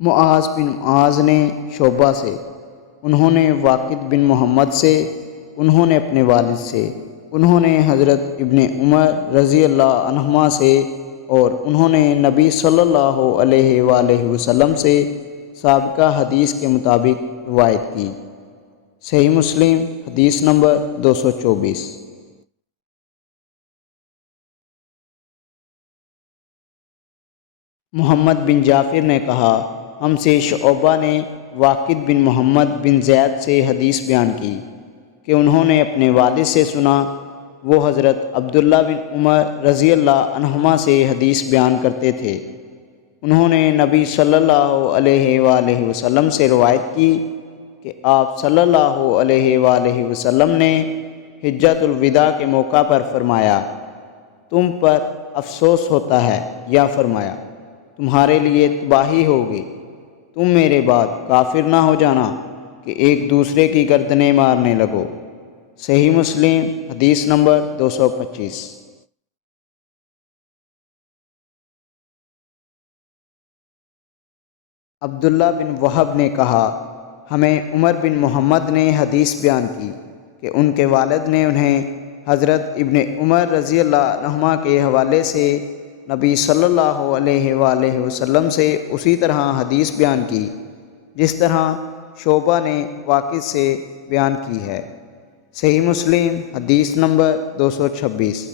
معاذ بن معاذ نے شعبہ سے، انہوں نے واقد بن محمد سے، انہوں نے اپنے والد سے، انہوں نے حضرت ابن عمر رضی اللہ عنہما سے، اور انہوں نے نبی صلی اللہ علیہ وآلہ وسلم سے سابقہ حدیث کے مطابق روایت کی۔ صحیح مسلم حدیث نمبر 224۔ محمد بن جعفر نے کہا، ہم سے شعبہ نے واقد بن محمد بن زید سے حدیث بیان کی کہ انہوں نے اپنے والد سے سنا، وہ حضرت عبداللہ بن عمر رضی اللہ عنہما سے حدیث بیان کرتے تھے۔ انہوں نے نبی صلی اللہ علیہ وآلہ وسلم سے روایت کی کہ آپ صلی اللہ علیہ وآلہ وسلم نے حجۃ الوداع کے موقع پر فرمایا، تم پر افسوس ہوتا ہے، یا فرمایا تمہارے لیے تباہی ہوگی، تم میرے بعد کافر نہ ہو جانا کہ ایک دوسرے کی گردنیں مارنے لگو۔ صحیح مسلم حدیث نمبر 225۔ عبداللہ بن وہب نے کہا، ہمیں عمر بن محمد نے حدیث بیان کی کہ ان کے والد نے انہیں حضرت ابن عمر رضی اللہ عنہما کے حوالے سے نبی صلی اللہ علیہ وآلہ وسلم سے اسی طرح حدیث بیان کی جس طرح شعبہ نے واقد سے بیان کی ہے۔ صحیح مسلم حدیث نمبر 226۔